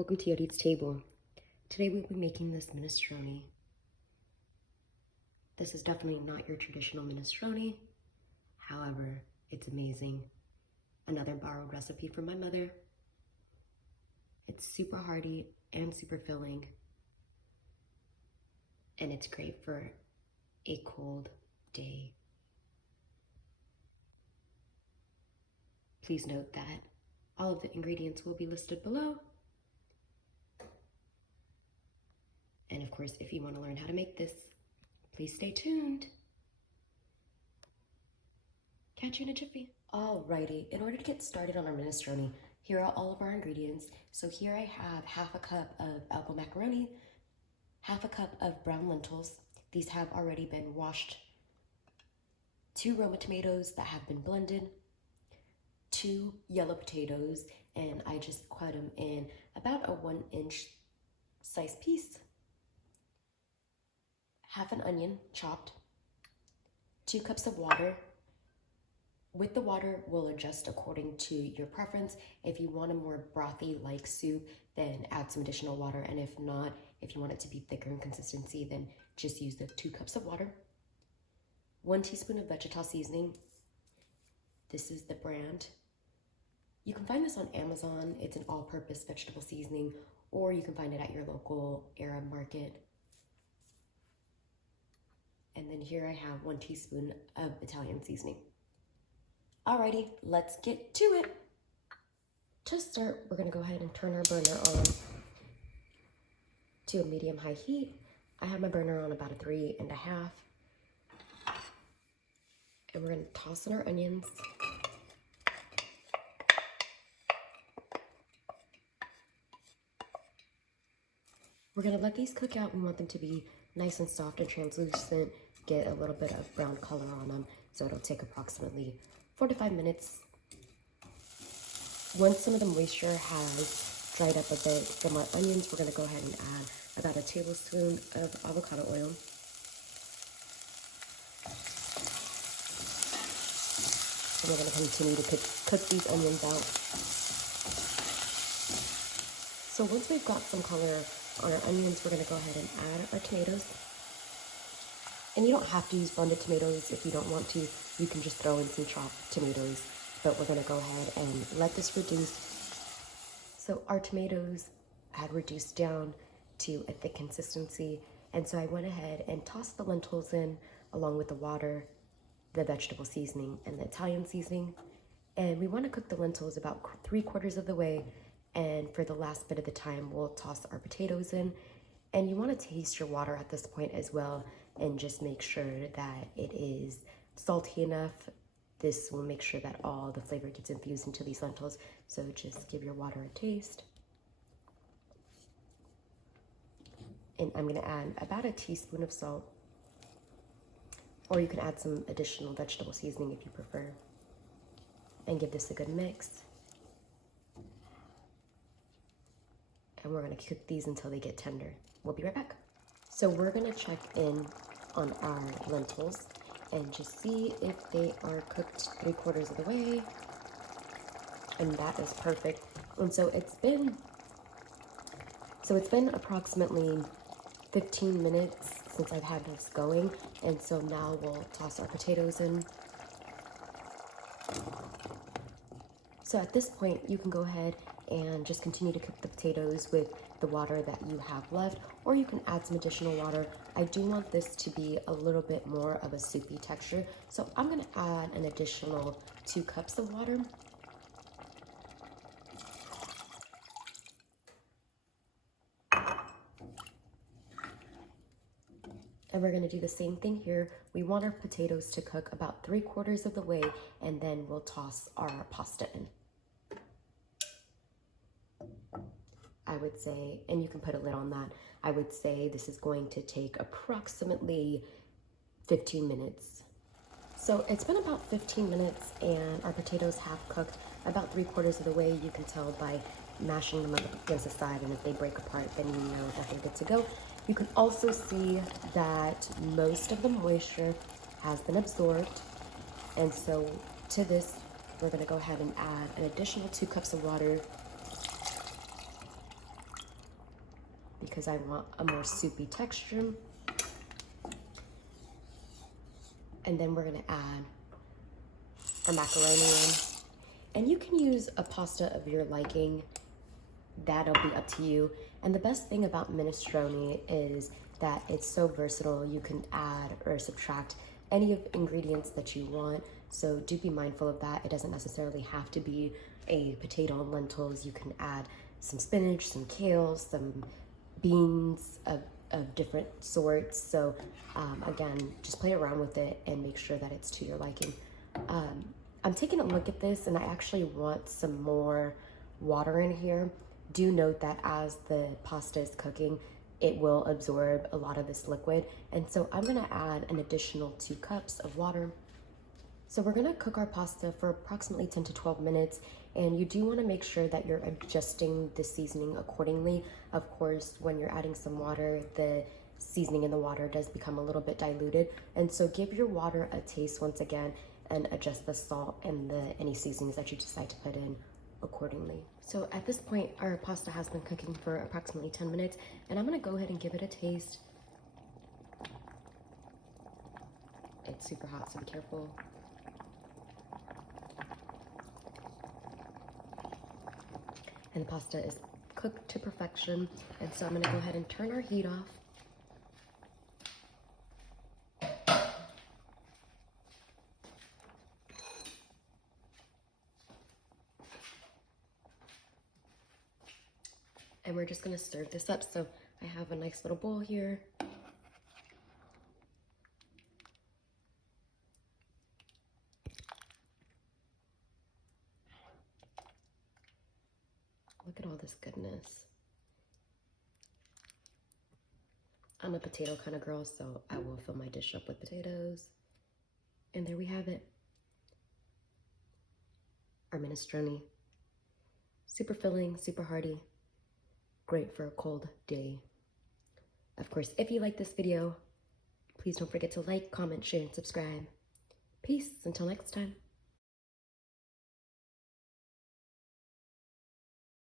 welcome to Yodi's Table. Today we'll be making this minestrone. This is definitely not your traditional minestrone. However, it's amazing. Another borrowed recipe from my mother. It's super hearty and super filling. And it's great for a cold day. Please note that all of the ingredients will be listed below. And of course, if you want to learn how to make this, please stay tuned. Catch you in a jiffy. Alrighty, in order to get started on our minestrone, here are all of our ingredients. So here I have half a cup of elbow macaroni, half a cup of brown lentils. These have already been washed. 2 Roma tomatoes that have been blended, 2 yellow potatoes, and I just cut them in about a 1-inch size piece. Half an onion chopped, 2 cups of water. With the water, we'll adjust according to your preference. If you want a more brothy like soup, then add some additional water. And if not, if you want it to be thicker in consistency, then just use the 2 cups of water. 1 teaspoon of vegetal seasoning. This is the brand. You can find this on Amazon. It's an all-purpose vegetable seasoning, or you can find it at your local Arab market. And then here I have 1 teaspoon of Italian seasoning. Alrighty, let's get to it. To start, we're gonna go ahead and turn our burner on to a medium-high heat. I have my burner on about a 3.5. And we're gonna toss in our onions. We're gonna let these cook out. We want them to be nice and soft and translucent, get a little bit of brown color on them. So it'll take approximately 4 to 5 minutes. Once some of the moisture has dried up a bit from our onions, we're gonna go ahead and add about a tablespoon of avocado oil. And we're gonna continue to cook these onions out. So once we've got some color on our onions, we're gonna go ahead and add our tomatoes. And you don't have to use blended tomatoes if you don't want to. You can just throw in some chopped tomatoes, but we're gonna go ahead and let this reduce. So our tomatoes had reduced down to a thick consistency. And so I went ahead and tossed the lentils in along with the water, the vegetable seasoning, and the Italian seasoning. And we wanna cook the lentils about 3/4 of the way. And for the last bit of the time, we'll toss our potatoes in. And you want to taste your water at this point as well, and just make sure that it is salty enough. This will make sure that all the flavor gets infused into these lentils. So just give your water a taste. And I'm going to add about a teaspoon of salt. Or you can add some additional vegetable seasoning if you prefer. And give this a good mix. And we're gonna cook these until they get tender. We'll be right back. So we're gonna check in on our lentils and just see if they are cooked 3/4 of the way. And that is perfect. And so it's been approximately 15 minutes since I've had this going. And so now we'll toss our potatoes in. So at this point, you can go ahead and just continue to cook the potatoes with the water that you have left, or you can add some additional water. I do want this to be a little bit more of a soupy texture, so I'm gonna add an additional 2 cups of water. And we're gonna do the same thing here. We want our potatoes to cook about 3/4 of the way, and then we'll toss our pasta in. I would say, and you can put a lid on that, I would say this is going to take approximately 15 minutes. So it's been about 15 minutes and our potatoes have cooked about 3/4 of the way. You can tell by mashing them up against the side, and if they break apart, then you know that they're good to go. You can also see that most of the moisture has been absorbed. And so to this, we're gonna go ahead and add an additional 2 cups of water. because I want a more soupy texture. And then we're gonna add our macaroni in. And you can use a pasta of your liking. That'll be up to you. And the best thing about minestrone is that it's so versatile. You can add or subtract any of the ingredients that you want. So do be mindful of that. It doesn't necessarily have to be a potato and lentils. You can add some spinach, some kale, some beans of different sorts. So again, just play around with it and make sure that it's to your liking. I'm taking a look at this and I actually want some more water in here. Do note that as the pasta is cooking, it will absorb a lot of this liquid. And so I'm gonna add an additional 2 cups of water. So we're gonna cook our pasta for approximately 10 to 12 minutes. And you do wanna make sure that you're adjusting the seasoning accordingly. Of course, when you're adding some water, the seasoning in the water does become a little bit diluted. And so give your water a taste once again and adjust the salt and any seasonings that you decide to put in accordingly. So at this point, our pasta has been cooking for approximately 10 minutes, and I'm gonna go ahead and give it a taste. It's super hot, so be careful. And the pasta is cooked to perfection, and so I'm gonna go ahead and turn our heat off. And we're just gonna serve this up. So I have a nice little bowl here. Look at all this goodness. I'm a potato kind of girl, so I will fill my dish up with potatoes. And there we have it. Our minestrone. Super filling, super hearty. Great for a cold day. Of course, if you like this video, please don't forget to like, comment, share, and subscribe. Peace until next time.